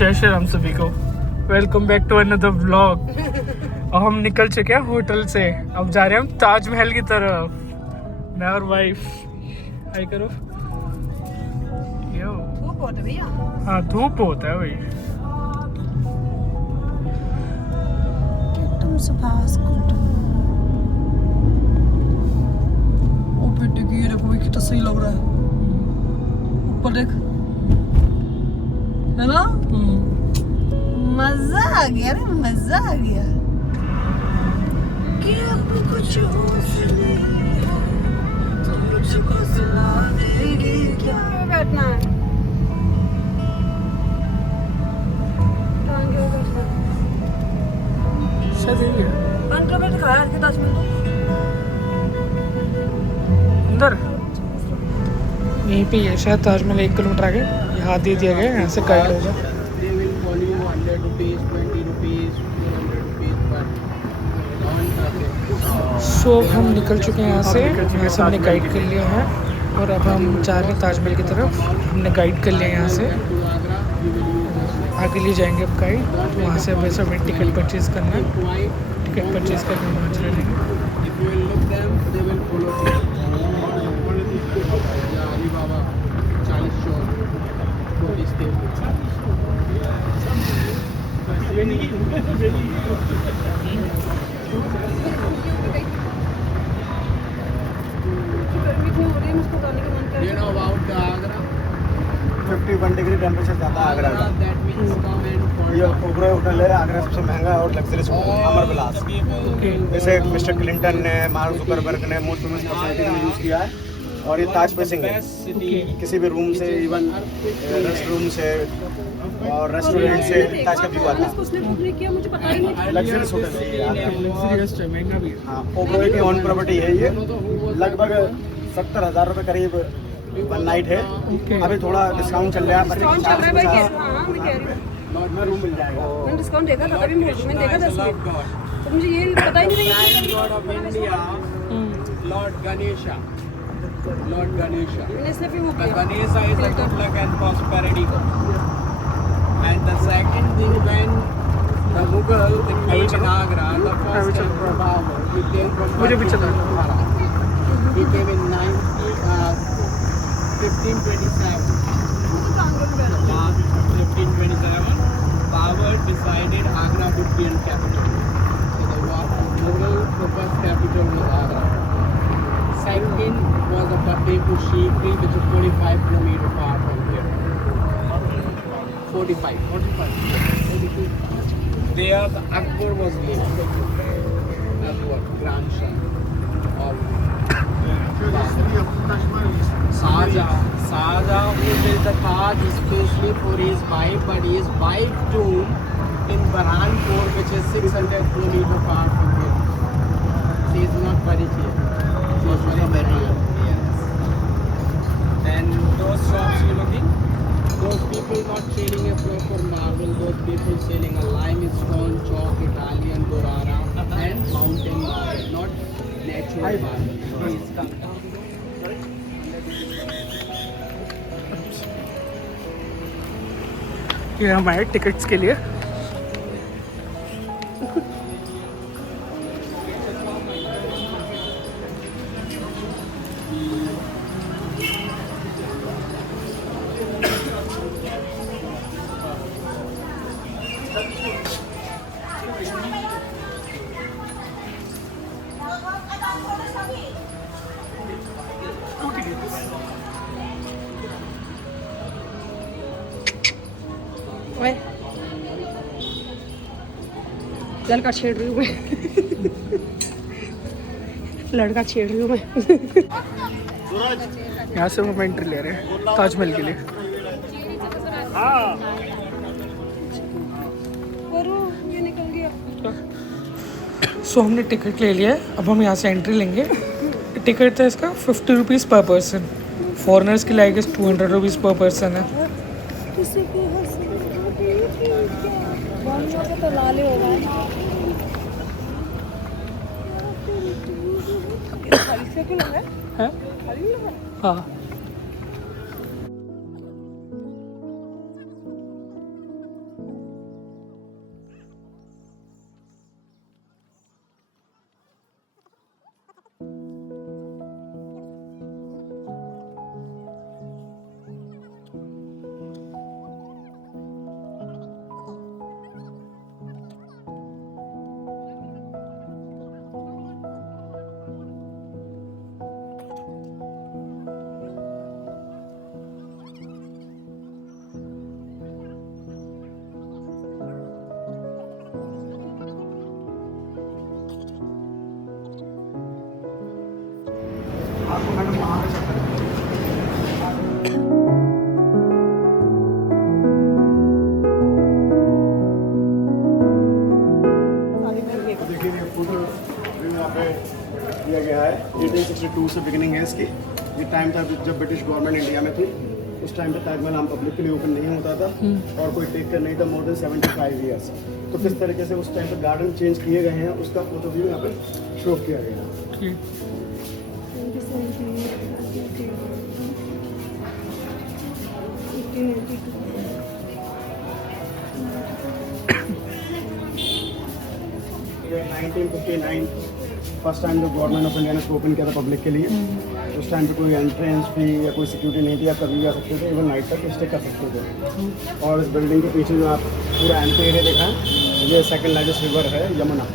जय श्री राम सभी को, welcome back to another vlog. और हम निकल चुके हैं होटल से, अब जा रहे हैं हम ताजमहल की तरफ। मैं और वाइफ हाय करो। यो धूप होता है भैया। हाँ धूप होता है भाई। तुम सुबह स्कूटर ओ बेटे की, ये देखो कितना सही लग रहा है। ऊपर देख, है ना? मजा आ गया रे, मजा आ गया कि अब कुछ होश नहीं है, तो मुझको सुला देगी क्या? बैठना है सही है बंद कर दिखाया के ताजमहल अंदर। यहीं पे है शायद ताजमहल, 1 किलोमीटर आगे यहाँ दे दिया गया, यहाँ से गाइड होगा। सो हम निकल चुके हैं यहाँ से हमने गाइड कर लिया है और अब हम जा रहे हैं ताजमहल की तरफ। हमने गाइड कर लिया यहाँ से, आगे ले जाएंगे अब गाइड। तो वहाँ से वैसे हमें टिकट परचेज़ करना है, टिकट परचेज़ करके वहाँ चले जाएंगे। You know about the Agra? 51 degree temperature जाता है आगरा का। ये ओबरॉय होटल है, आगरा सबसे महंगा और लग्जरियस होटल अमर विलास। जैसे मिस्टर क्लिंटन ने, मार्क जुकरबर्ग ने, मोस्ट फेमस पर्सनालिटी ने यूज़ किया है। और ये ताज फेसिंग है, किसी भी रूम से, इवन रेस्ट रूम से और रेस्टोरेंट से ताज का व्यू आता है। लग्जरियस होटल है, महंगा भी। हाँ, ओबरॉय की ऑन प्रॉपर्टी है ये। लगभग 70,000 रुपये करीब वन नाइट है। अभी थोड़ा डिस्काउंट चल रहा है, डिस्काउंट चल रहा है भाई। हाँ मैं कह रही हूँ में रूम मिल जाएगा। मैंने डिस्काउंट देखा था, अभी मैंने देखा 10 मिनट, तो मुझे ये पता ही नहीं था। Lord Ganesha. Lord Ganesha. मैंने इसलिए भी वो The किया। Ganesha is a good luck and prosperity god. And the second thing, when the Mughal came in Agra, the first emperor Babur, he came from मुझे भी चला। He came in 1527. 1527, Babur decided Agra would be a capital. So the Mughal first capital was Agra. Second was a Fatehpur Sikri, which is 45 kilometers far from here. 42. There the Akbar was living. Akbar, grandson of Shahjahan, who built the Taj especially for his wife, but his wife tomb in Burhanpur, which is 600 kilometers far from here. She is not very cheap. She is very real. Yes. And those shops you're looking, those people not selling a proper marble, those people selling a limestone, chalk, Italian, Dorara, and mountain marble, not natural marble. ये हमारे tickets के लिए। ओए, लड़का छेड़ रही हूँ मैं। लड़का छेड़ रही हूँ मैं। यहाँ से हम एंट्री ले रहे हैं ताजमहल के लिए। ये निकल गया। सो हमने टिकट ले लिया है, अब हम यहाँ से एंट्री लेंगे। टिकट था इसका 50 रुपीज़ पर पर्सन, फॉरेनर्स के लिए 200 रुपीज़ पर पर्सन है। किसी की तो लाले होगा। हाँ है 1862 से बिगिनिंग है इसकी। ये टाइम था जब ब्रिटिश गवर्नमेंट इंडिया में थी, उस टाइम पे ताजमहल आम पब्लिक के लिए ओपन नहीं होता था और कोई टेक कर नहीं था मोर देन 75 ईयर्स। तो किस तरीके से उस टाइम पे गार्डन चेंज किए गए हैं उसका फोटो व्यू यहाँ पे शो किया गया है। ये 1959 फर्स्ट टाइम जब गवर्नमेंट ऑफ इंडिया ने ओपन किया था पब्लिक के लिए, उस टाइम पे कोई एंट्रेंस फी या कोई सिक्योरिटी नहीं थी, आप कभी भी आ सकते थे, इवन नाइट तक स्टे कर सकते थे। और इस बिल्डिंग के पीछे जो आप पूरा एंटी एरिया देखा है, ये सेकंड लार्जेस्ट रिवर है यमुना।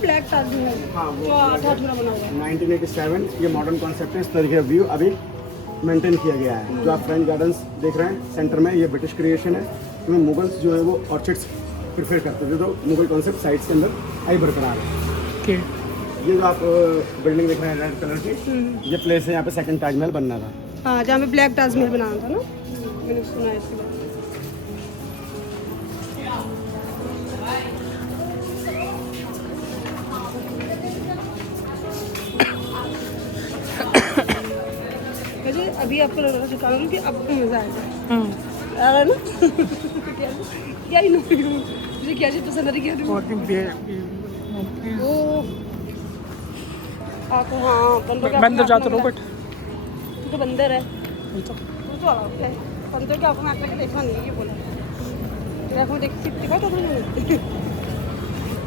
ब्लैक ताजमहल हाँ, वो जो 8 में बना हुआ है। 1987 ये मॉडर्न कॉन्सेप्ट है। इस तरीके का व्यू अभी मेंटेन किया गया है। जो आप फ्रेंच गार्डन्स देख रहे हैं सेंटर में, ये ब्रिटिश क्रिएशन है। इसमें मुगल्स जो है वो ऑर्चिड्स प्रिफर करते थे, तो मुगल कॉन्सेप्ट साइड्स के अंदर आई बरकरार है। ये जो आप बिल्डिंग देख रहे हैं रेड कलर की, ये प्लेस है यहाँ पे सेकंड ताजमहल बनना था। हाँ, जहाँ पे ब्लैक ताजमहल बनाना था ना, मैंने सुना है इसके बारे में। वैसे अभी आपको लग रहा है काम कि आपको मजा आएगा आ रहा है ना क्या ही मुझे क्या चीज़ पसंद आ रही है वो आपको। हाँ, बंदर मैं अंदर जाता हूँ बट तू तो बंदर है, तू तो आराम है। बंदर के आंखों में आंख लगे देखना नहीं है, ये बोला तेरे आंखों में देख सकती है तो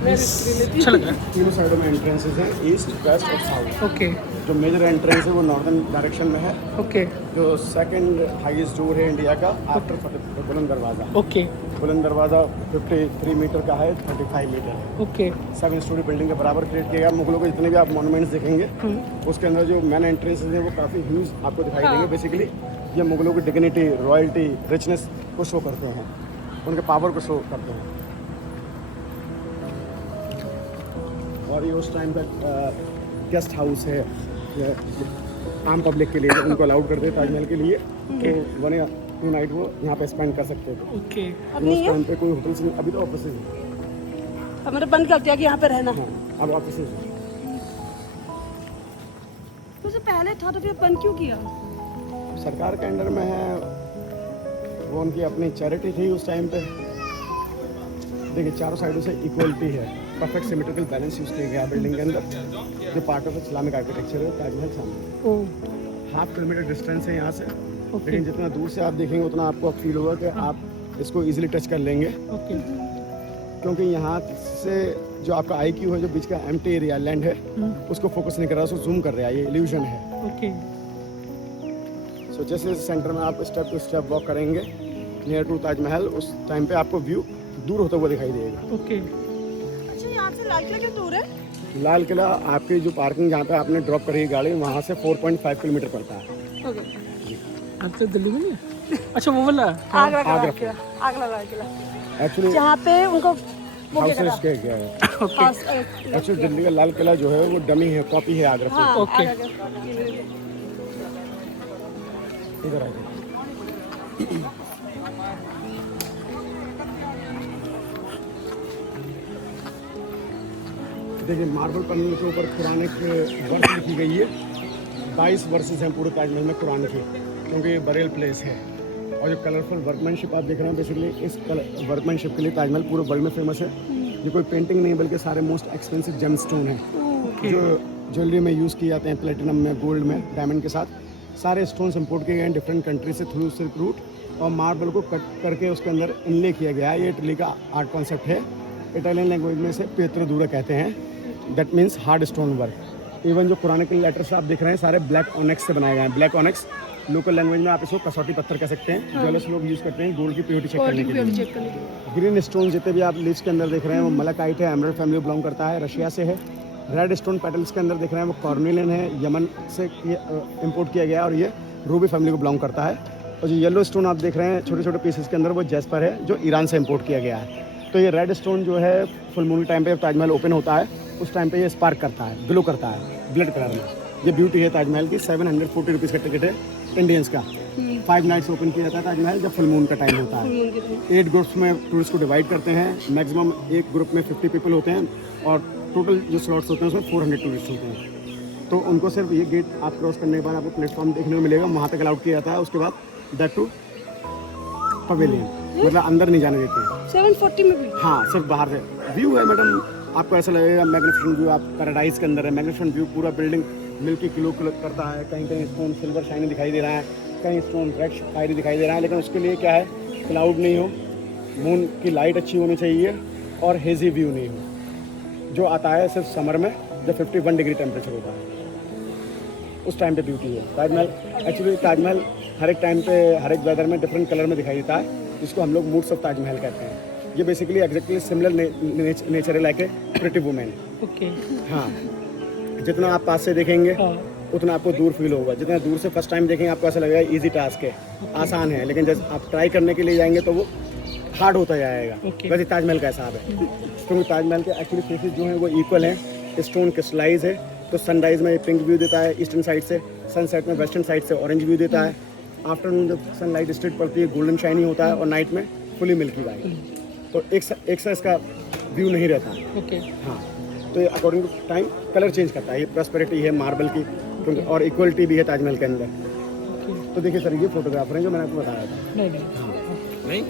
अच्छा लग रहा है। तीनों साइडों में एंट्रेंसेस हैं, ईस्ट वेस्ट और साउथ। ओके जो मेजर एंट्रेंस है वो नॉर्दर्न डायरेक्शन में है। ओके जो सेकंड हाईएस्ट डोर है इंडिया का आफ्टर फतेहपुर बुलंद दरवाज़ा। ओके बुलंद दरवाज़ा 53 मीटर का है, 35 मीटर है। ओके 7 स्टोरी बिल्डिंग के बराबर क्रिएट किया गया। मुगलों के जितने भी आप मॉन्यूमेंट्स देखेंगे उसके अंदर जो मेन एंट्रेंसेस हैं वो काफ़ी ह्यूज आपको दिखाई देंगे। बेसिकली ये मुगलों की डिग्निटी, रॉयल्टी, रिचनेस को शो करते हैं, उनके पावर को शो करते हैं। और ये उस टाइम का गेस्ट हाउस है आम पब्लिक के लिए, जब उनको अलाउड करते हैं ताजमहल के लिए तो 1 या 2 नाइट वो यहाँ पे स्पेंड कर सकते थे। ओके उस टाइम पे कोई होटल्स नहीं, अभी तो ऑफिस है। अब मैंने बंद कर दिया कि यहाँ पे रहना। हाँ, अब ऑफिस है। तो जो पहले था तो फिर बंद क्यों किया? सरकार के अंडर में है, वो उनकी अपनी चैरिटी थी उस टाइम पे। देखिए चारों साइडों से इक्वलिटी है, परफेक्ट सिमेट्रिकल बैलेंस यूज किया गया बिल्डिंग के अंदर। जो पार्ट ऑफ इस्लामिक आर्किटेक्चर है ताजमहल सामने। ओह 1/2 किलोमीटर डिस्टेंस है यहाँ से, ओके लेकिन जितना दूर से आप देखेंगे उतना आपको फील होगा कि आप इसको इजीली टच कर लेंगे, ओके क्योंकि यहाँ से जो आपका IQ है, जो बीच का एम्प्टी एरिया लैंड है उसको फोकस नहीं कर रहा, उसको जूम कर रहा है, ये इल्यूजन है। ओके सो जैसे सेंटर में आप स्टेप टू स्टेप वॉक करेंगे नियर टू ताजमहल, उस टाइम पे आपको व्यू दूर होता हुआ दिखाई देगा। ओके अच्छा, यहाँ से लाल किला क्यों दूर है? लाल किला आपकी जो पार्किंग जहाँ पे आपने ड्रॉप करी है गाड़ी, वहाँ से 4.5 किलोमीटर पड़ता है। ओके, अब तो दिल्ली में नहीं है। अच्छा वो वाला आगरा का लाल किला, आगरा लाल किला एक्चुअली जहाँ पे उनको वो क्या हाउसेस कहता के क्या है, ओके एक्चुअली दिल्ली का लाल किला जो है वो डमी है, कॉपी है आगरा हाँ, ओके। आगरा का। इधर आइए। देखिए मार्बल पन्ने के ऊपर कुरान के वर्स लिखी गई है। 22 वर्सेस हैं पूरे ताजमहल में कुरान के, क्योंकि ये बरेल प्लेस है। और जो कलरफुल वर्कमैनशिप आप देख रहे हैं, बेसिकली इस वर्कमैनशिप के लिए ताजमहल पूरे वर्ल्ड में फेमस है। ये कोई पेंटिंग नहीं बल्कि सारे मोस्ट एक्सपेंसिव जेम स्टोन है जो ज्वेलरी में यूज़ किए जाते हैं, प्लेटिनम में, गोल्ड में, डायमंड के साथ। सारे स्टोन्स इंपोर्ट किए गए हैं डिफरेंट कंट्री से थ्रू सिल्क रूट, और मार्बल को कट करके उसके अंदर इनले किया गया है। ये इटली का आर्ट कॉन्सेप्ट है। इटालियन लैंग्वेज में से पेत्रो दूरा कहते हैं, that means hard stone work. Even जो कुरान के लेटर्स आप देख रहे हैं सारे ब्लैक ऑनेक्स से बनाए गए हैं। ब्लैक ऑनेक्स लोकल लैंग्वेज में आप इसको कसौटी पत्थर कह सकते हैं। ज्वेलर्स लोग यूज़ करते हैं गोल्ड की प्योरिटी चेक करने के लिए। ग्रीन स्टोन जितने भी आप लीव्स के अंदर देख रहे हैं वो मलाकाइट है, एमराल्ड फैमिली बिलोंग करता है, रशिया से है। रेड स्टोन पेटल्स के अंदर देख रहे हैं वो कॉर्निलियन है, यमन से इंपोर्ट किया गया है, और ये रूबी फैमिली को बिलोंग करता है। और जो येलो स्टोन आप देख रहे हैं छोटे छोटे पीसेस के अंदर, वो जैस्पर है जो ईरान से इंपोर्ट किया गया है। तो ये रेड स्टोन जो है फुल मून टाइम पे ताजमहल ओपन होता है उस टाइम पे ये स्पार्क करता है, ग्लो करता है ब्लड कलर में। ये ब्यूटी है ताजमहल की। 740 रुपीज़ का टिकट है इंडियंस का। 5 नाइट्स ओपन किया जाता है ताजमहल जब फुल मून का टाइम होता है। 8 ग्रुप्स में टूरिस्ट को डिवाइड करते हैं। मैक्सिमम एक ग्रुप में 50 पीपल होते हैं और टोटल जो स्लॉट्स होते हैं उसमें 400 टूरिस्ट होते हैं। तो उनको सिर्फ ये गेट आप क्रॉस करने के बाद आपको प्लेटफॉर्म देखने को मिलेगा, वहाँ तक अलाउड किया जाता है। उसके बाद दैट टू पवेलियन, मतलब अंदर नहीं जाने देते हैं। 740 में भी? हाँ, सिर्फ बाहर से व्यू है मैडम, आपको ऐसा लगेगा मैग्निफिसेंट व्यू, आप पैराडाइज के अंदर है। मैग्निफिसेंट व्यू, पूरा बिल्डिंग मिल्की ग्लो करता है, कहीं कहीं स्टोन सिल्वर शाइनी दिखाई दे रहा है, कहीं स्टोन रेड फायरी दिखाई दे रहा है। लेकिन उसके लिए क्या है, क्लाउड नहीं हो, मून की लाइट अच्छी होनी चाहिए और हेजी व्यू नहीं हो। जो आता है सिर्फ समर में जब 51 डिग्री टेम्परेचर होता है, उस टाइम पे ब्यूटी है। ताजमहल एक्चुअली ताजमहल हर एक टाइम पे हर एक वेदर में डिफरेंट कलर में दिखाई देता है, जिसको हम लोग मूड्स ऑफ ताजमहल कहते हैं। ये बेसिकली एग्जैक्टली सिमिलर नेचर है like a pretty women. Okay. हाँ, जितना आप पास से देखेंगे उतना आपको दूर फील होगा, जितना दूर से फर्स्ट टाइम देखेंगे आपको ऐसा लगेगा इजी टास्क है, आसान है। लेकिन जब आप ट्राई करने के लिए जाएंगे तो वो हार्ड होता जाएगा। वैसे ताजमहल का हिसाब है, क्योंकि ताजमहल के एक्चुअली फेसेस जो हैं वो इक्वल हैं। स्टोन क्रिस्टलाइज है, तो सनराइज में पिंक व्यू देता है ईस्टर्न साइड से, सनसेट में वेस्टर्न साइड से ऑरेंज व्यू देता है। आफ्टरनून जब सनलाइट स्ट्रेट पड़ती है गोल्डन शाइनी होता है, और नाइट में फुली मिल्की वाइट। तो एक सा इसका व्यू नहीं रहता। ओके। हाँ, तो ये according to time colour change करता है। ये प्रॉस्पेरिटी है मार्बल की, क्योंकि और इक्वलिटी भी है ताजमहल के अंदर। तो देखिए सर, ये फोटोग्राफर हैं जो मैंने आपको बताया था। नहीं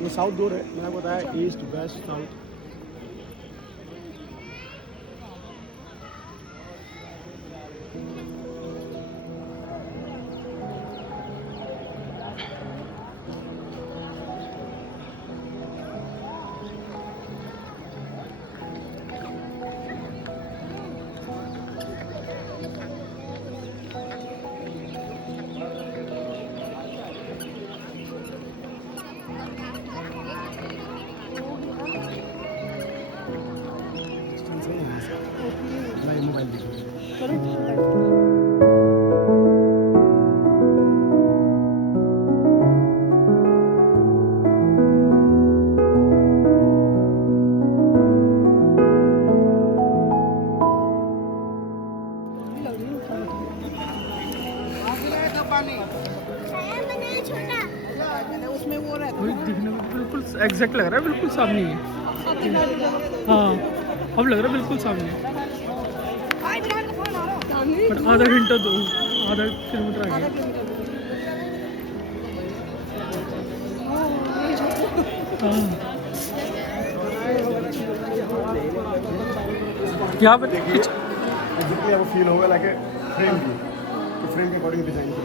वो साउथ डोर है, मैंने आपको बताया ईस्ट वेस्ट साउथ। मोबाइल दिखने में बिल्कुल एग्जैक्ट लग रहा है, बिल्कुल सामने है। हाँ, अब लग रहा है बिल्कुल सामने, बट आधा घंटा तो आधा किलोमीटर आगे। यहाँ पर एग्जैक्टली आपको फील होगा लाइक फ्रेम की, तो फ्रेम के अकॉर्डिंग डिजाइन की।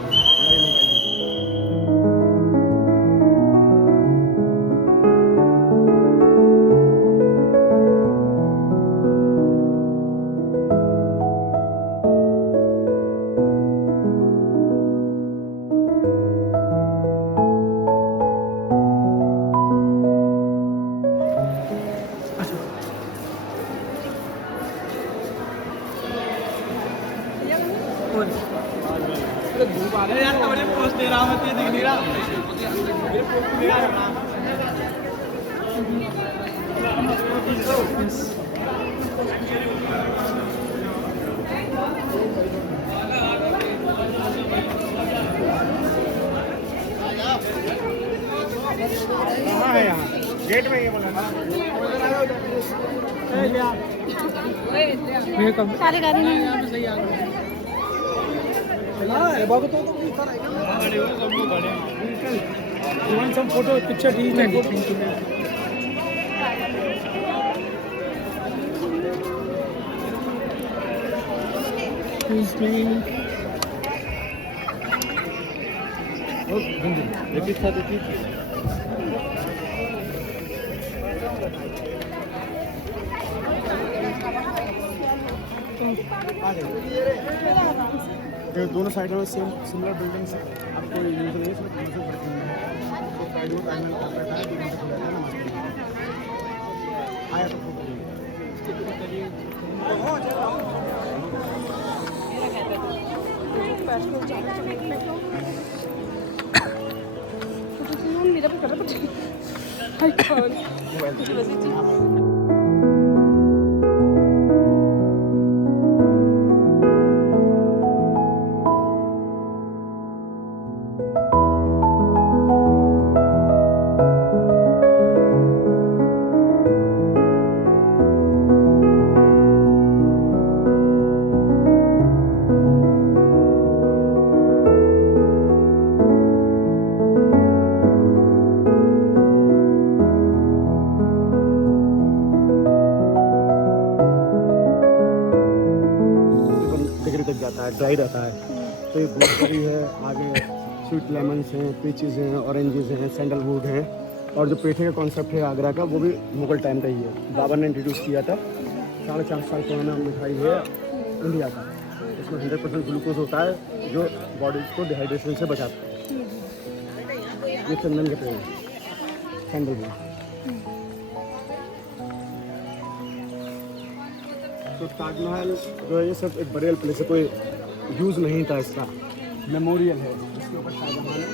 यार तो बड़े पोस्ट दे रहा हूं, मैं दिख नहीं रहा मेरे पोस्ट दे रहा हूं। कहाँ है यहाँ गेट में? ये बोला ना सारे गाड़ी में some photo picture ये दोनों साइडों में सेम सिमिलर बिल्डिंग्स है। आपको यूज नहीं सिर्फ यूज करते हैं। तो साइड में टाइम में रहता है, 2 घंटे खुला रहता है, नमस्ते आया तो मेरा भी कर रहा है डिग्री तक जाता है, ड्राई रहता है। तो ये ब्लूबेरी है, आगे स्वीट लेमन्स हैं, पीचेस हैं, ऑरेंजेस हैं, सैंडलवुड हैं। और जो पेठे का कॉन्सेप्ट है आगरा का, वो भी मुगल टाइम का ही है। बाबर ने इंट्रोड्यूस किया था। 450 साल पुराना मिठाई है इंडिया का। इसमें 100% ग्लूकोज होता है जो बॉडी को डिहाइड्रेशन से बचाता है। ये चंदन के पेड़ हैं, सैंडलवुड। तो ताजमहल जो है ये सब एक बरेल प्लेस है, कोई यूज़ नहीं था इसका, मेमोरियल है। इसके ऊपर शाहजहां ने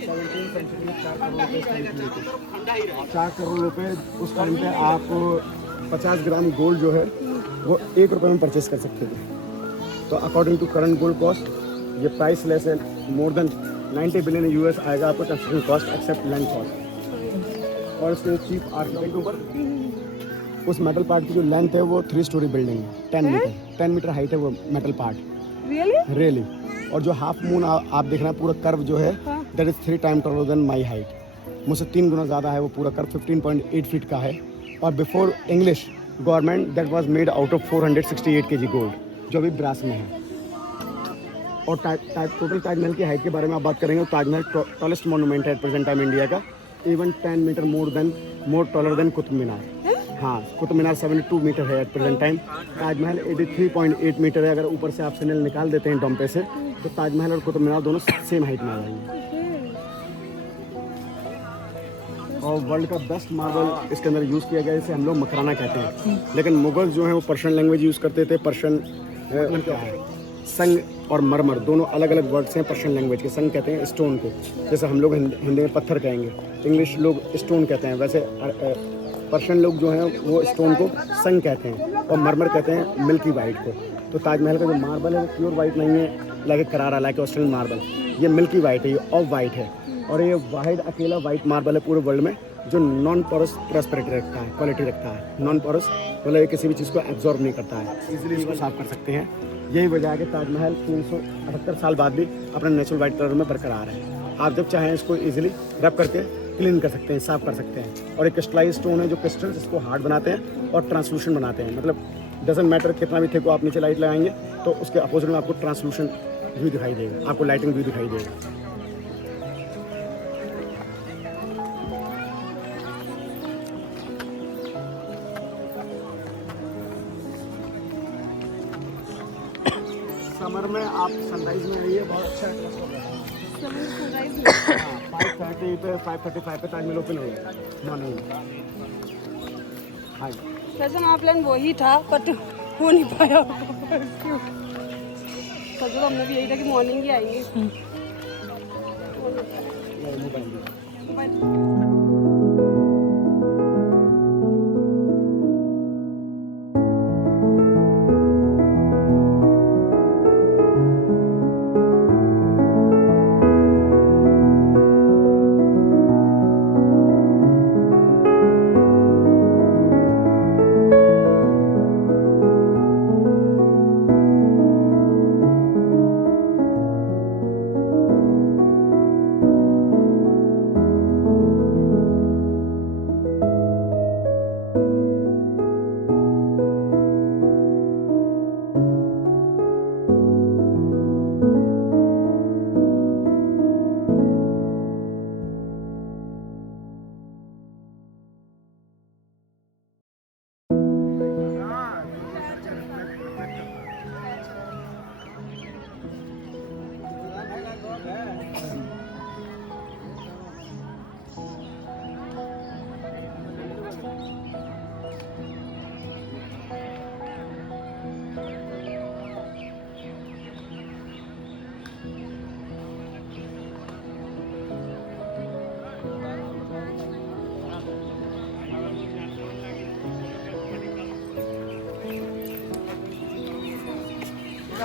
17वीं सेंचुरी में 4 करोड़ रुपये स्पेंड किए थे। 4 करोड़ रुपये उस टाइम पे आप 50 ग्राम गोल्ड जो है वो 1 रुपये में परचेस कर सकते थे। तो according to current gold cost ये प्राइस लेस है, मोर देन 90 बिलियन यूएस आएगा आपको construction cost except land cost. और इसके चीफ आर्किटेक्ट ऊपर उस मेटल पार्ट की जो लेंथ है वो 3 स्टोरी बिल्डिंग है। 10 मीटर हाइट है वो मेटल पार्ट। रियली। और जो हाफ मून आप देख रहे हैं पूरा कर्व जो है that is 3 time taller than my height. मुझसे 3 गुना ज़्यादा है वो पूरा कर्व, 15.8 फीट का है। और before English government that was made out of 468 kg gold, जो अभी ब्रास में है। और टोटल ताजमहल की हाइट के बारे में आप बात करेंगे तो ताजमहल टॉलेस्ट मोनूमेंट है एट प्रेजेंट टाइम इंडिया का। Even 10 meter more taller than Qutub Minar. हाँ, कुतुब मीनार 72 मीटर है at present time. Taj Mahal 83.8 meter है। अगर ऊपर से आप सिग्नल निकाल देते हैं डोम पे से तो ताजमहल और कुतुब मीनार दोनों सेम हाइट में आ जाएंगे। और वर्ल्ड का बेस्ट मार्बल इसके अंदर यूज़ किया गया है, इसे हम लोग मकराना कहते हैं। लेकिन मुगल जो है वो पर्शियन लैंग्वेज यूज़ करते थे। पर्शियन क्या है, संग और मरमर दोनों अलग अलग वर्ड्स हैं पर्शियन लैंग्वेज के। संग कहते हैं स्टोन को, जैसे हम लोग हिंदी में पत्थर कहेंगे, इंग्लिश लोग स्टोन कहते हैं, वैसे पर्शियन लोग जो हैं वो स्टोन को संग कहते हैं। और मरमर कहते हैं मिल्की वाइट को। तो ताजमहल का जो मार्बल है वो प्योर वाइट नहीं है लाइक करारा, लाइक ऑस्ट्रेलियन मार्बल। ये मिल्की वाइट है, ये ऑफ वाइट है। और ये वाहिद अकेला वाइट मार्बल है पूरे वर्ल्ड में जो नॉन पोरस प्रॉस्पेरिटी रखता है, क्वालिटी रखता है। नॉन पोरस मतलब ये किसी भी चीज़ को एब्जॉर्ब नहीं करता है, इजीली इसको साफ कर सकते हैं। यही वजह है कि ताजमहल 378 साल बाद भी अपने नेचुरल वाइट कलर में बरकरार है। आप जब चाहें इसको इजीली रब करके क्लीन कर सकते हैं, साफ कर सकते हैं। और एक क्रिस्टलाइज स्टोन है जो क्रिस्टल्स इसको हार्ड बनाते हैं और ट्रांसलूशन बनाते हैं। मतलब डजंट मैटर कितना भी थिक को आप नीचे लाइट लगाएंगे तो उसके अपोजिट में आपको ट्रांसलूशन व्यू दिखाई देगा, आपको लाइटिंग व्यू दिखाई देगा। समर में आप सनराइज में रहिए, बहुत अच्छा एटमॉस्फेयर होगा। 5:30 पे 5:35 पे ताजमहल ओपन हो गया मॉर्निंग में। हाँ, वैसे हमारा प्लान वही था बट हो नहीं पाया। तो हमने भी यही था कि मॉर्निंग ही आएंगे।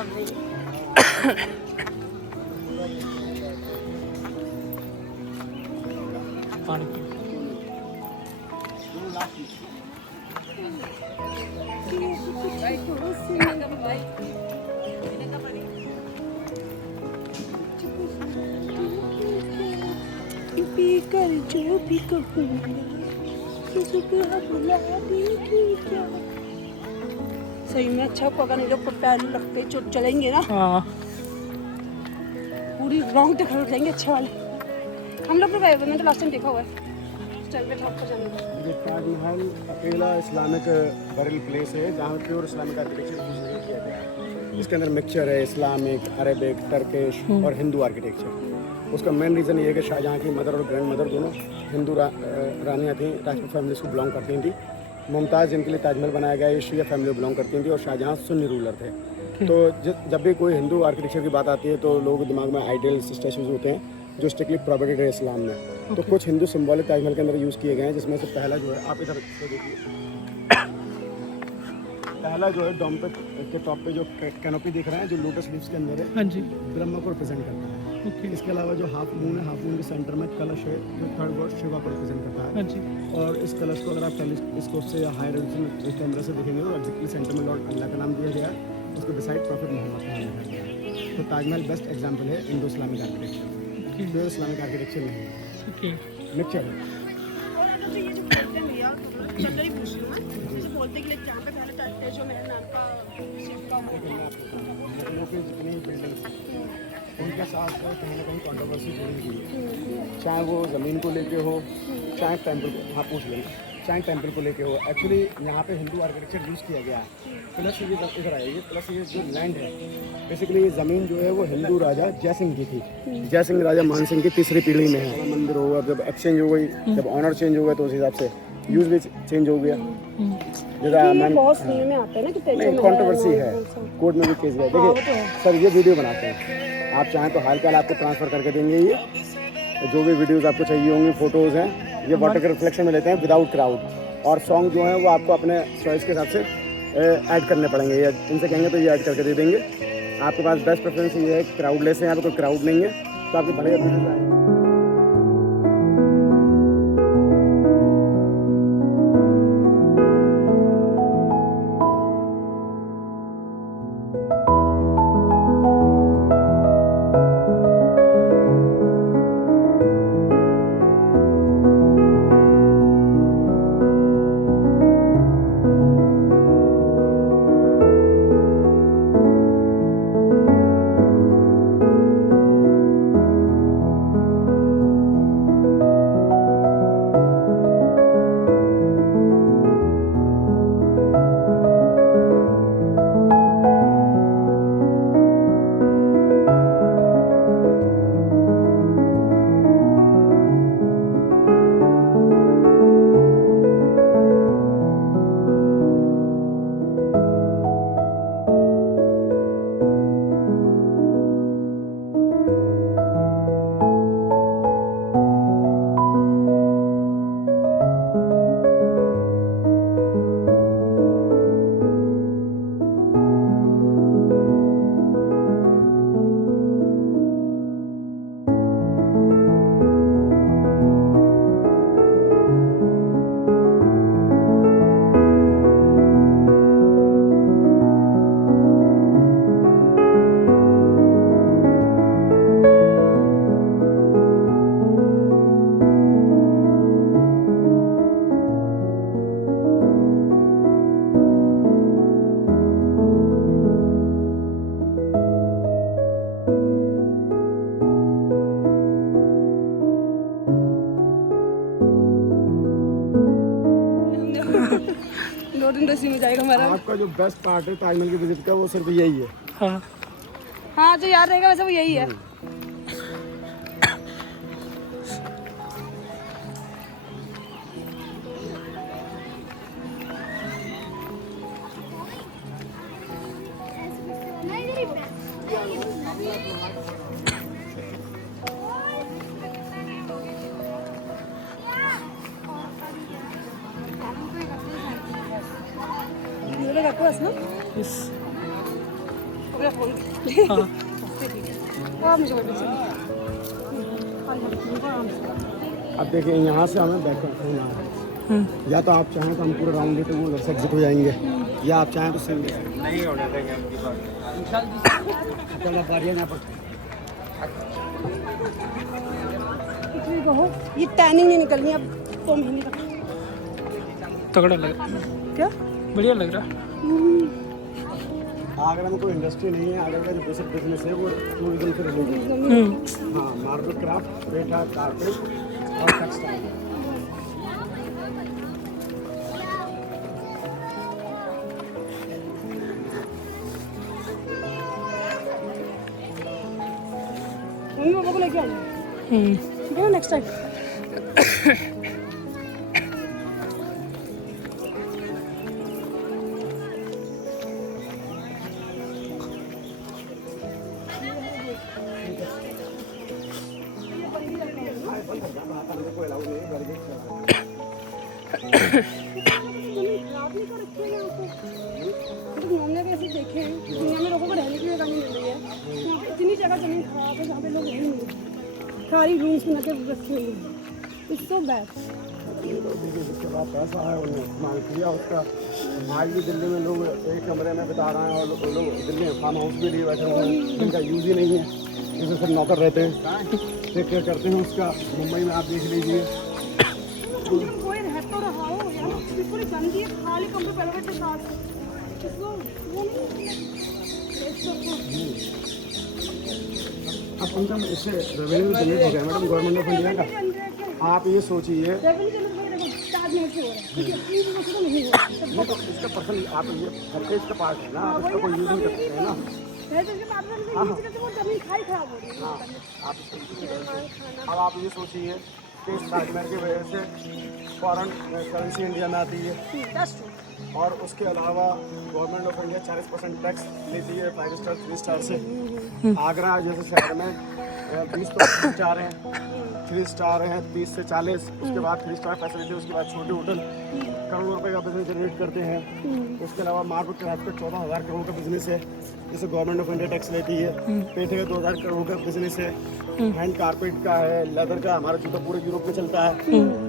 चल रही है। पानी पी। पी कर जो भी कहूँगा सुबह बुला देगी क्या। सही में अच्छा होगा, नहीं लोग पैर रख पे चलेंगे ना, हाँ पूरी रोंगटे खड़े हो जाएंगे अच्छे वाले। हम लोग तो गए हुए, मैंने तो लास्ट टाइम देखा हुआ है चल पे टॉप पर जाने का। ये ताजमहल अकेला इस्लामिक बरिल प्लेस है जहाँ प्योर इस्लामिक आर्किटेक्चर यूज नहीं किया गया है। इसके अंदर मिक्सचर है इस्लामिक, अरेबिक, टर्किश और हिंदू आर्किटेक्चर। उसका मेन रीज़न ये है कि शाहजहाँ की मदर और ग्रैंड मदर दोनों हिंदू रानियाँ थी, राजपूत फैमिलीज को बिलोंग करती थी। मुमताज़ जिनके लिए ताजमहल बनाया गया, ये शिया फैमिली को बिलोंग करती थी और शाहजहाँ सुन्नी रूलर थे। तो जब भी कोई हिंदू आर्किटेक्चर की बात आती है तो लोगों के दिमाग में आइडियल्स स्टैचूज होते हैं जो स्ट्रिक्टली प्रोहिबिटेड है इस्लाम में। तो कुछ हिंदू सिंबॉलिक ताजमहल के अंदर यूज़ किए गए हैं, जिसमें से पहला जो है, आप इधर से देखिए, पहला जो है डोम पे के टॉप पे जो कैनोपी दिख रहा है जो लोटस लीव्स के अंदर है, हाँ जी ब्रह्मा को रिप्रेजेंट करता है। ओके इसके अलावा जो हाफ मून है, हाफ मून के सेंटर में कलश है जो थर्ड गॉड शिवा को रिप्रेजेंट करता है। हाँ जी और इस कलश को अगर आप टेलीस्कोप से या हाई रेजोल्यूशन कैमरा से देखेंगे तो एग्जैक्टली सेंटर में लॉर्ड अल्लाह का नाम दिया गया है, उसको डिसाइड प्रॉफिट मोहम्मद का नाम दिया गया है। तो ताजमहल बेस्ट एग्जाम्पल है इंडो इस्लामिक आर्किटेक्चर, जो इस्लामिक आर्किटेक्चर नहीं है, ओके मिक्सचर है। और ये जो बोलते हैं भैया, चल रही पूछ रही हूँ मैं, जैसे बोलते हैं कि जहाँ पे पहले चलते जो मेरे नाम का शिव का लखनऊ की जितनी बिल्डिंग्स उनके साथ कहीं ना कहीं कॉन्ट्रोवर्सी जुड़ी हुई है, चाहे वो ज़मीन को लेके हो, चाहे टेम्पल को, हाँ पूछ लेंगे, चाहे टेम्पल को लेके हो। एक्चुअली यहाँ पे हिंदू आर्किटेक्चर यूज़ किया गया है। प्लस ये इधर आइए, प्लस ये जो लैंड है, बेसिकली ये ज़मीन जो है वो हिंदू राजा जयसिंह की थी। जयसिंह राजा मानसिंह की तीसरी पीढ़ी में है। मंदिर होगा, जब एक्सचेंज हो गई, जब ऑनर चेंज हो गया तो उस हिसाब से यूज़ भी चेंज हो गया। ये बहुत सीन में आता है ना कि नहीं, कंट्रोवर्सी है, कोर्ट में भी केस गया। देखिए सर, ये वीडियो बनाते हैं, आप चाहें तो हाल फिलहाल आपको ट्रांसफ़र करके देंगे। ये जो भी वीडियोस आपको चाहिए होंगी, फोटोज़ हैं, ये वाटर के रिफ्लेक्शन में लेते हैं विदाउट क्राउड। और सॉन्ग जो है वो आपको अपने चॉइस के हिसाब से ऐड करने पड़ेंगे, या इनसे कहेंगे तो ये ऐड करके दे देंगे। आपके पास बेस्ट प्रेफरेंस ये है क्राउडलेस है, यहाँ पे कोई क्राउड नहीं है, तो आपके बढ़िया वीडियोज आएंगे। इंडस्ट्री में जाएगा हमारा। आपका जो बेस्ट पार्ट है ताजमहल की विजिट का वो सिर्फ यही है। हाँ हाँ, जो याद रहेगा वैसे वो यही है। मेरे घर को ना इस मेरा फोन हाँ ठीक है अब मुझे कोई टेंशन नहीं। अब देखिए यहाँ से हमें बैक होना है, या तो आप चाहें तो हम पूरे राउंड लेते हुए उधर से एग्जिट हो जाएंगे, या आप चाहें तो सेम नहीं होने देंगे यहाँ पर। कुछ भी कहो, ये टैनिंग नहीं निकलनी अब 2 महीने तक। तगड़ा लग रहा क्या बढ़िया लग रहा। आगरा में कोई इंडस्ट्री नहीं है, आगरा का जो बेसिक बिजनेस है वो टूरिज्म से रिलेटेड है। हाँ, मार्बल क्राफ्ट, पेठा, कारपेट और टेक्सटाइल। मम्मी पापा को लेके आना ठीक है नेक्स्ट टाइम। हमने भी ऐसे देखे हैं दुनिया में लोगों को रहने के लिए जगह नहीं मिल रही है। यहाँ पे इतनी जगह जमीन खराब है जहाँ पे लोग रह नहीं रहे, खाली रूम्स बना के रखे हुए हैं। It's so bad. जिसके पास पैसा है उन्होंने इस्तेमाल किया उसका। आज भी दिल्ली में लोग एक कमरे में बिता रहे हैं और लोग दिल्ली में फार्म हाउस भी लिए बैठे हुए हैं जिनका यूज़ ही नहीं है, जिसमें सिर्फ नौकर रहते हैं, टेक केयर करते हैं उसका। मुंबई में आप देख लीजिए, कोई रह तो रहा हो यार, पूरी गंदी है, खाली कमरे पहले के साथ इसको वो नहीं अब उनका इससे रेवेन्यू जनरेट हो गया मैडम गवर्नमेंट ऑफ इंडिया का। आप ये सोचिए, ताजमहल से हो रहा है ठीक है, 3 वर्ष तो नहीं हो रहा है। ये तो इसका पर्सन आप ये हरकेज का पार्ट है ना, आप इसका कोई यूज़ नहीं करते हैं ना। वो जमीन खाली खराब हो रही है। आप अब आप ये सोचिए कि इस ताजमहल की वजह से फॉरेन करेंसी इंडिया में आती है, और उसके अलावा गवर्नमेंट ऑफ इंडिया 40% टैक्स लेती है 5 स्टार 3 स्टार से। आगरा जैसे शहर में 20 तो स्टार हैं, 3 स्टार हैं 30 से 40, उसके बाद 3 स्टार फैसिलिटी, उसके बाद छोटे होटल करोड़ों रुपए का बिजनेस जनरेट करते हैं। उसके अलावा मार्बल क्राफ्ट का 14,000 करोड़ का बिजनेस है, जिसे गवर्नमेंट ऑफ इंडिया टैक्स लेती है। पेठे का 2,000 करोड़ का बिजनेस है, हैंड कारपेट का है, लेदर का, हमारा जूता पूरे यूरोप में चलता है,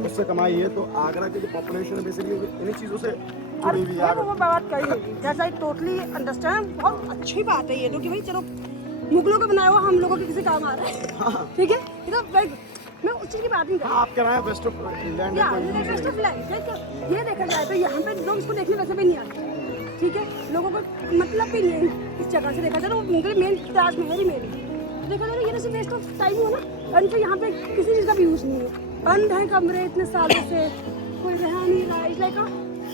उससे कमाई है। तो आगरा की जो पॉपुलेशन है बेसिकली इन्हीं चीज़ों से जुड़ी हुई है। वो बात कही होगी, जैसा आई टोटली अंडरस्टैंड, बहुत अच्छी बात है ये तो कि भाई चलो मुगलों का बनाया हुआ हम लोगों के किसी काम आ रहा है ठीक है। ये तो लाइक मैं उस चीज़ की बात नहीं कर रही। आप कह रहे हैं वेस्ट ऑफ इंग्लैंड या बेस्ट ऑफ लाइफ ये देखा जाए तो यहाँ पे लोग इसको देखने वैसे भी नहीं आते ठीक है, लोगों को मतलब भी नहीं है इस जगह से देखा जाए तो उनके मेन ताजमहल ही मेन है। देखा जाए ये तो सिर्फ वेस्ट ऑफ टाइम हो ना, और फिर यहाँ पे किसी चीज़ का भी यूज़ नहीं है, बंद है कमरे इतने सालों से, कोई रह नहीं रहा है, लाइक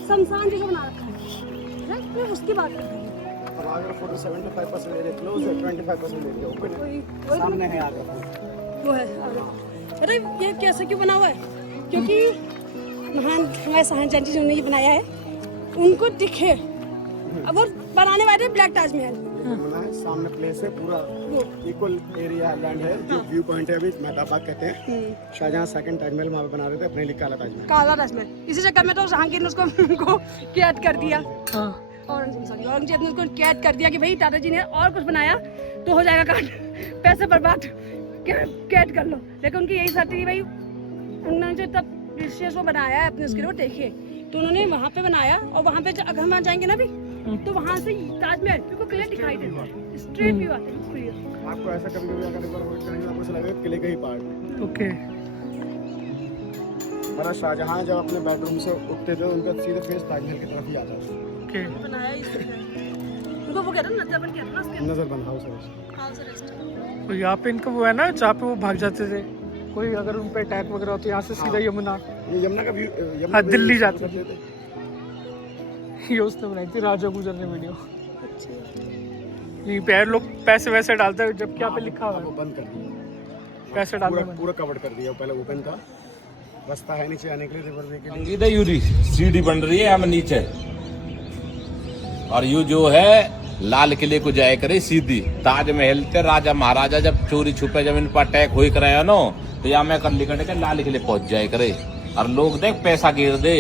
शमशान जैसा बना रखा है राइट। फिर उसकी बात करते हैं अब आगरा फोटो 75% एरिया क्लोज है, 25% एरिया ओपन है, सामने है आगरा। वो है अरे ये कैसे क्यों बना हुआ है, क्योंकि महान हमारे शाहजहां जी जिन्होंने ये बनाया है उनको दिखे। अब वो बनाने वाले ब्लैक ताजमहल बना है, सामने प्लेस है, पूरा इक्वल एरिया लैंड है, जो व्यू पॉइंट है अभी मेहताबाद कहते हैं। शाहजहां सेकंड ताजमहल वहाँ पे बना रहे थे, अपने लिए काला ताजमहल। काला ताजमहल इसी चक्कर में तो जहांगीर ने उसको कैद कर दिया, औरंगजेब ने उसको कैद कर दिया कि भाई दादाजी ने और कुछ बनाया तो हो जाएगा काट, पैसे बर्बाद, कैद कर लो। लेकिन उनकी यही शर्त थी भाई, उन्होंने जो तब विशेष वो बनाया है अपने उसके लिए देखिए, तो उन्होंने वहाँ पे बनाया, और वहाँ पे अगर हम जाएंगे ना भी तो वहाँ से ताजमहल बिल्कुल क्लियर दिखाई देता है, स्ट्रेट व्यू आता है क्लियर। आपको ऐसा कभी अगर एक बार करेंगे आपको ऐसा लगेगा किले का ही पार्ट है। ओके हमारा शाहजहां जब अपने बेडरूम से उठते थे उनका सीधे फेस ताजमहल की तरफ ही आता था। ओके बनाया इसलिए उनको वो कहते हैं नजरबंद कहते हैं ना उसके नजरबंद हाउस है। House arrest. तो यहाँ पे इनका वो है ना जहाँ पे वो भाग जाते थे, कोई अगर उन पे अटैक वगैरह होती है यहाँ से सीधा यमुना, ये यमुना का व्यू, हाँ, दिल्ली जाते थे। ये उसने बनाई थी राजा गुजर ने वीडियो। यहीं पे लोग पैसे वैसे डालते हैं, जबकि यहाँ पे लिखा हुआ वो है बंद कर दिया, पैसे डालने में। पूरा कवर कर दिया। पहले ओपन था, रास्ता है नीचे आने के लिए, रिवर वे के लिए। इधर यूरी सीढ़ी बन रही है हम नीचे, और यू जो है लाल किले को जाए करे सीधी। ताजमहल के राजा महाराजा जब चोरी छुपे जब इन पर अटैक हो करे नो, तो यहाँ मैं कर लिखने के लाल किले पहुंच जाए करे, और लोग देख पैसा गिर दे।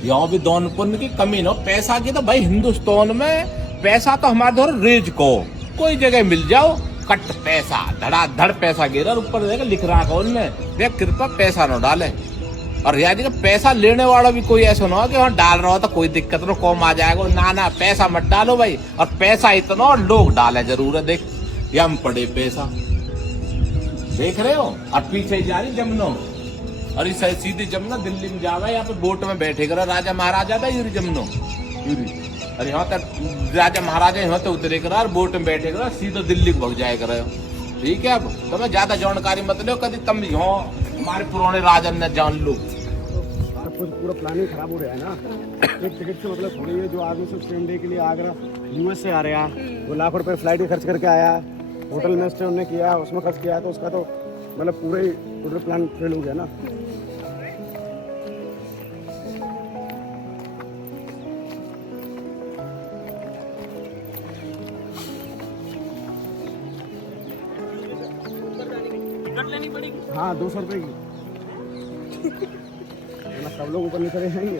यहाँ भी दान पुण्य की कमी न, पैसा की तो भाई हिंदुस्तान में पैसा तो हमारे धर रेज को, कोई जगह मिल जाओ, कट पैसा धड़ाधड़ पैसा गिरा, और ऊपर देखा लिख रहा है उनने, देख कृपया पैसा न डाले। और याद कि पैसा लेने वाला भी कोई ऐसा ना हो कि वहाँ डाल रहा हो तो कोई दिक्कत ना, कौम आ जाएगा, ना पैसा मत डालो भाई। और पैसा इतना और लोग डाले जरूर है, देख यम पड़े पैसा, देख रहे हो। और पीछे जा रही जमुना, और इस सीधी जमुना दिल्ली में जावा, यहाँ पे बोट में बैठे कर राजा महाराजा था यूरी जमुना यूरी। और यहाँ तक राजा महाराजा यहाँ तक उतरे कर बोट में बैठे कर सीधा दिल्ली को भग जाए कर। ठीक है, अब तुम्हें ज्यादा जानकारी मत लो, कभी तुम यहाँ हमारे पुराने राजा ने जान लो। कुछ पूरा प्लानिंग खराब हो रहा है ना। एक टिकट से मतलब थोड़ी है, जो आदमी सिर्फ सेम डे के लिए आगरा यूएस से आ रहा है, वो लाख रुपए फ्लाइट खर्च करके आया, होटल में स्टे उन्होंने किया, उसमें खर्च किया, तो उसका तो मतलब पूरे टोटल प्लान फेल हो गया ना। हाँ 200 रुपये की सब लोग ऊपर नीचे रहेंगे।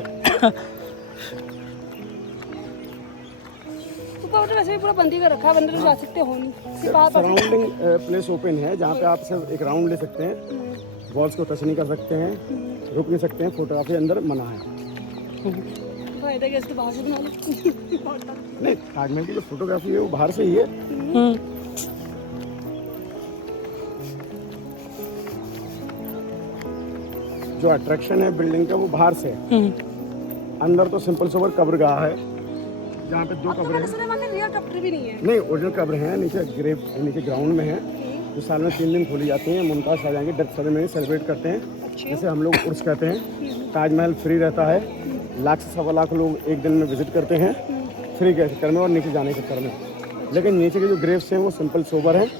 ऊपर वैसे भी पूरा बंदी कर रखा है, बंदर जा सकते हो नहीं। सराउंडिंग प्लेस ओपन है, जहाँ पे आप सिर्फ एक राउंड ले सकते हैं, वॉल्स को टच नहीं कर सकते हैं, रुक नहीं सकते हैं, फोटोग्राफी अंदर मना है। फायदा क्या, इसको बाहर से बना लो। नहीं, ताजमहल की जो फोटोग्राफी है वो बाहर से ही है। जो अट्रैक्शन है बिल्डिंग का वो बाहर से है, अंदर तो सिंपल सोबर कब्रगाह है, जहाँ पे 2 कब्रें हैं। रियल कब्र भी नहीं है। नहीं, ओरिजिनल कब्र हैं, नीचे ग्राउंड में है, जो साल में 3 दिन खोली जाती हैं। मुमताज़ शाहजहां की डेथ सेरेमनी सेलिब्रेट करते हैं, जैसे हम लोग उर्स कहते हैं। ताजमहल फ्री रहता है, लाख से 1.25 लाख लोग एक दिन में विजिट करते हैं फ्री के चक्कर में और नीचे जाने के चक्कर में। लेकिन नीचे के जो ग्रेव्स हैं वो सिंपल सोबर हैं,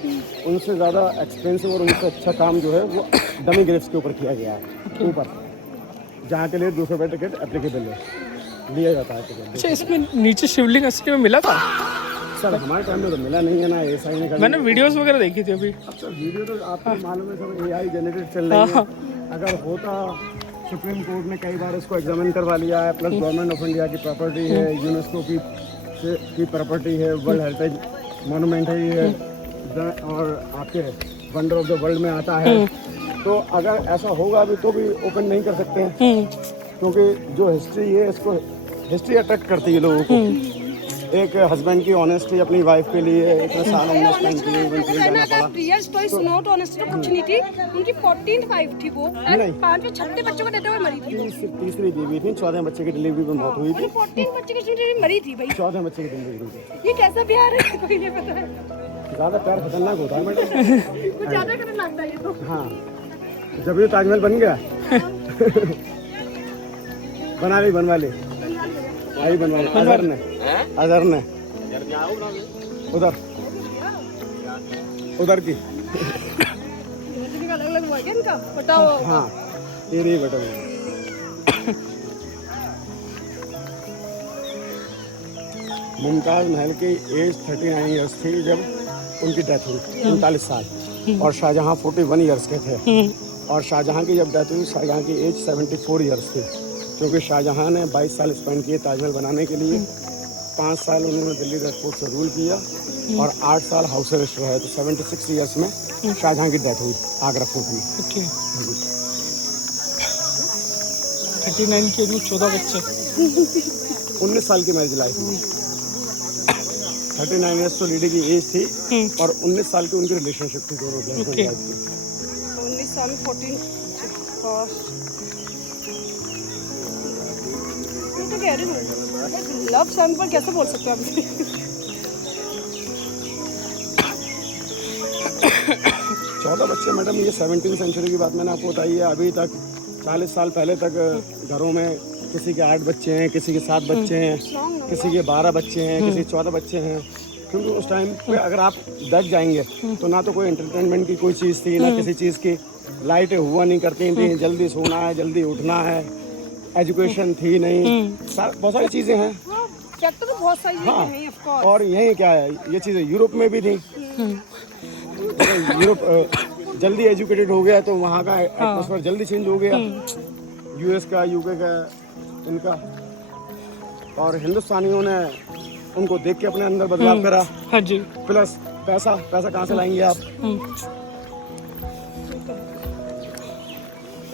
उनसे ज़्यादा एक्सपेंसिव और उनसे अच्छा काम जो है वो डमी ग्रेव्स के ऊपर किया गया है, ऊपर, जहाँ के लिए 200 रुपये टिकट एप्लीकेबल है, लिया जाता है टिकट। अच्छा, इसमें नीचे शिवलिंग असली में मिला था? सर हमारे टाइम में तो मिला नहीं है ना, ऐसा ही नहीं। मैंने वीडियोस वगैरह देखी थी अभी। अब सर वीडियो तो आपको मालूम है सब AI जनरेटेड चल रही है। अगर होता, सुप्रीम कोर्ट ने कई बार इसको एग्जामिन करवा लिया है, प्लस गवर्नमेंट ऑफ इंडिया की प्रॉपर्टी है, यूनेस्को की प्रॉपर्टी है, वर्ल्ड हेरिटेज मोनूमेंट है ये, और आपके वंडर ऑफ द वर्ल्ड में आता है। तो अगर ऐसा होगा अभी तो भी ओपन नहीं कर सकते हैं, क्योंकि जो हिस्ट्री है, इसको हिस्ट्री अट्रैक्ट करती है लोगों को। एक हस्बैंड की ऑनेस्टी अपनी वाइफ के लिए इतना साल हमने स्पेंड किए, उनके लिए जाना पड़ा। रियल स्टोरी सुनो तो ऑनेस्टी तो कुछ नहीं थी। उनकी 14th वाइफ थी वो, और 5 6 बच्चों को देते हुए मरी थी वो। तीसरी बीवी थी, 14वें बच्चे की डिलीवरी में मौत हुई थी। 14 बच्चे की डिलीवरी मरी थी भाई। 14वें बच्चे की डिलीवरी हुई थी। ये कैसा प्यार है, कोई नहीं पता है। ज़्यादा प्यार खतरनाक होता है मैडम। कुछ ज्यादा करने लगता है ये तो। हाँ, जब ये ताजमहल बन गया बनवा ली भाई, बनवा ली अजहर ने उधर की। अलग अलग हुआ क्या इनका, बताओ। हाँ, ये नहीं बटा। मुमताज़ महल की एज 39 ईयर्स थी जब उनकी डेथ हुई, 39 साल, और शाहजहां 41 ईयर्स के थे। और शाहजहां की जब डेथ हुई, शाहजहां की एज 74 ईयर्स थी, क्योंकि शाहजहां ने 22 साल स्पेंड किए ताजमहल बनाने के लिए। 5 साल उन्होंने दिल्ली रेड फोर्ट से रूल किया और 8 साल हाउस अरेस्ट रहे। तो 76 ईयर्स में शाहजहां की डेथ हुई आगरा फोर्ट में। ओके, 39 की एज में 14 बच्चे, 19 साल की मैरिज लाइफ में। 39 ईयर्स तो लेडी की एज थी और 19 साल की उनकी रिलेशनशिप थी दोनों की, हस्बैंड वाइफ की। 19 साल में 14। मैं तो कह रही हूँ लव सैंपल कैसे बोल सकते हो आप इसे? 14 बच्चे मैडम, ये 17वीं सेंचुरी की बात मैंने आपको बताई है। अभी तक 40 साल पहले तक घरों में किसी के 8 बच्चे हैं, किसी के 7 बच्चे हैं, किसी के 12 बच्चे हैं, किसी के 14 बच्चे हैं। क्योंकि उस टाइम पे अगर आप देख जाएंगे तो ना तो कोई एंटरटेनमेंट की कोई चीज़ थी, ना किसी चीज़ की लाइटें हुआ नहीं करती थी, जल्दी सोना है, जल्दी उठना है, एजुकेशन थी नहीं, बहुत सारी चीज़ें हैं। फैक्टर तो बहुत सारी हाँ, हैं ऑफ कोर्स। और यही क्या है, ये चीज़ें यूरोप में भी थी। यूरोप जल्दी एजुकेटेड हो गया तो वहाँ का एटमॉस्फेयर जल्दी चेंज हो गया, यूएस का, यूके का, इनका। और हिंदुस्तानियों ने उनको देख के अपने अंदर बदलाव करा। हाँ जी। प्लस पैसा कहाँ से लाएंगे आप?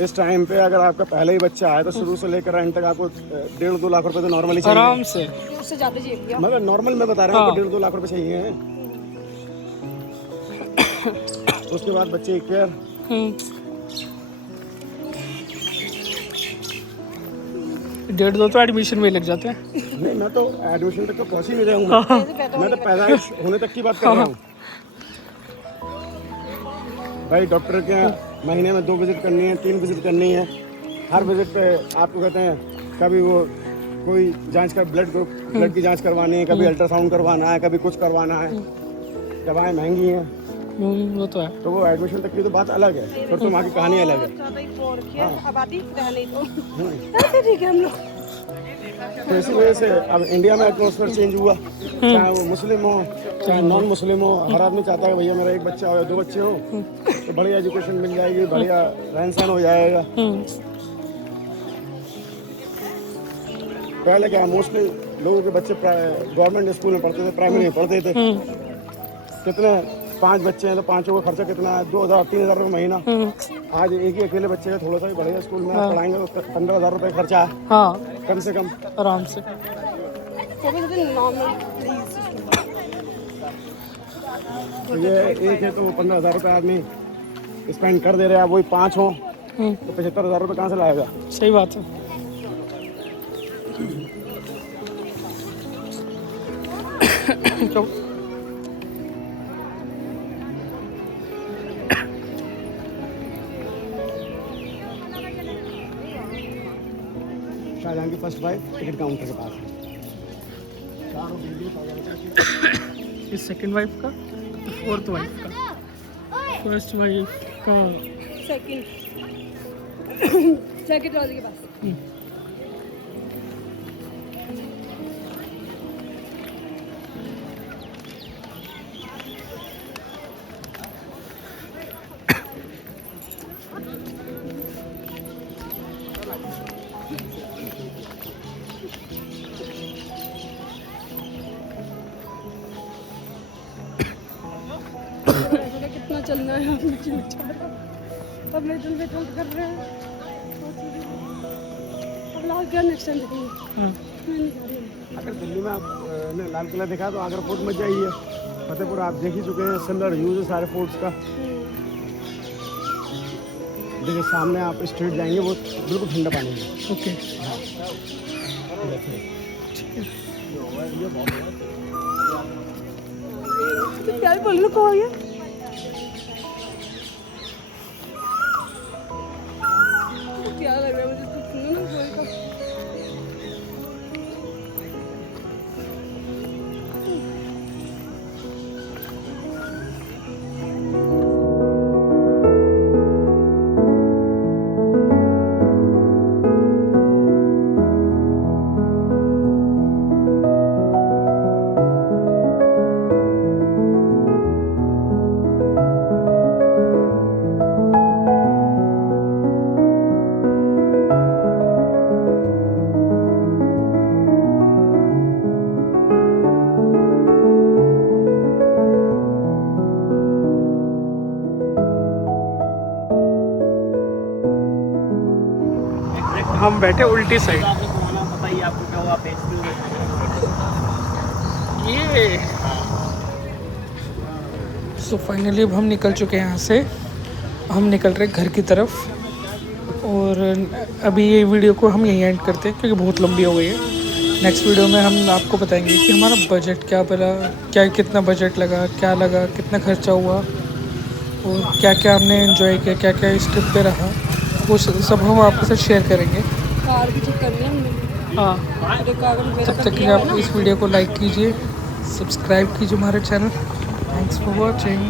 इस टाइम पे अगर आपका पहले ही बच्चा है तो शुरू से लेकर एंड तक आपको 1.5-2 लाख रुपए तो नॉर्मली चाहिए। आराम से। उससे ज्यादा चाहिए। मतलब नॉर्मल मैं बता रहा हूँ, आपको 1.5-2 लाख रुपए चाहिए हैं। उसके बाद बच्चे की केयर, 1.5-2 तो एडमिशन में लग जाते हैं। नहीं मैं तो एडमिशन तक तो पहुंच ही नहीं रहा हूँ। मैं तो पैदाइश होने तक की बात कर रहा हूँ भाई। डॉक्टर के महीने में 2 विजिट करनी है, 3 विजिट करनी है। हर विजिट पे आपको कहते हैं कभी वो कोई जांच का ब्लड की जांच करवानी है, कभी अल्ट्रासाउंड करवाना है, कभी कुछ करवाना है। दवाएं महंगी हैं। वो तो है। तो वो एडमिशन तक की तो बात अलग है, फिर तो वहाँ की कहानी अलग है। ठीक है हम लोग। तो इसी वजह से अब इंडिया में एटमॉस्फेयर चेंज हुआ, चाहे वो मुस्लिम हो चाहे नॉन मुस्लिम हो। हर आदमी चाहता है भैया मेरा 1 बच्चा हो या 2 बच्चे हो तो बढ़िया एजुकेशन मिल जाएगी, बढ़िया रहन सहन हो जाएगा। पहले क्या मोस्टली लोगों के बच्चे गवर्नमेंट स्कूल में पढ़ते थे, प्राइमरी में पढ़ते थे। कितने 5 बच्चे हैं तो 5 का खर्चा कितना है? 2,000-3,000 रुपये महीना। आज एक ही अकेले बच्चे का थोड़ा सा भी बढ़िया स्कूल में पढ़ाएंगे तो 15,000 रुपये खर्चा है। हाँ कम से कम आराम से। तो ये एक है तो 15,000 रुपये आदमी स्पेंड कर दे रहे हैं। वही 5 हो तो 75,000 रुपये कहाँ से लाएगा? सही बात है। तो शाहजहां की फर्स्ट वाइफ टिकट काउंटर के पास है। इस सेकंड वाइफ का, फोर्थ वाइफ का, फर्स्ट वाइफ का सेकंड वाले के पास। कितना चलना है अब मेटल कर रहे हैं। अब लाल किला नेक्स्ट टाइम देखेंगे। अगर दिल्ली में आप ने लाल किला देखा तो आगरा फोर्ट मत जाइए। फतेहपुर आप देख ही चुके हैं, सिमिलर यूज है सारे फोर्ट्स का। देखिए सामने आप स्ट्रीट जाएंगे वो बिल्कुल ठंडा पानी है। ओके। क्या बोल रहे हो? ये क्या लग रहा है मुझे तो सुनो ना कोई का। हम बैठे उल्टी साइड। बताइए आपको क्या हुआ? ये सो फाइनली अब हम निकल चुके हैं यहाँ से। हम निकल रहे घर की तरफ और अभी ये वीडियो को हम यहीं एंड करते हैं क्योंकि बहुत लंबी हो गई है। नेक्स्ट वीडियो में हम आपको बताएंगे कि हमारा बजट क्या बना, क्या कितना बजट लगा, क्या लगा, कितना खर्चा हुआ और क्या क्या हमने एंजॉय किया, क्या क्या इस ट्रिप पे रहा, वो सब हम आपके साथ शेयर करेंगे। कार भी चेक करनी है हमने। हाँ, अरे कागज मेरा तब तक के लिए आप इस वीडियो को लाइक कीजिए, सब्सक्राइब कीजिए हमारे चैनल। Thanks for watching.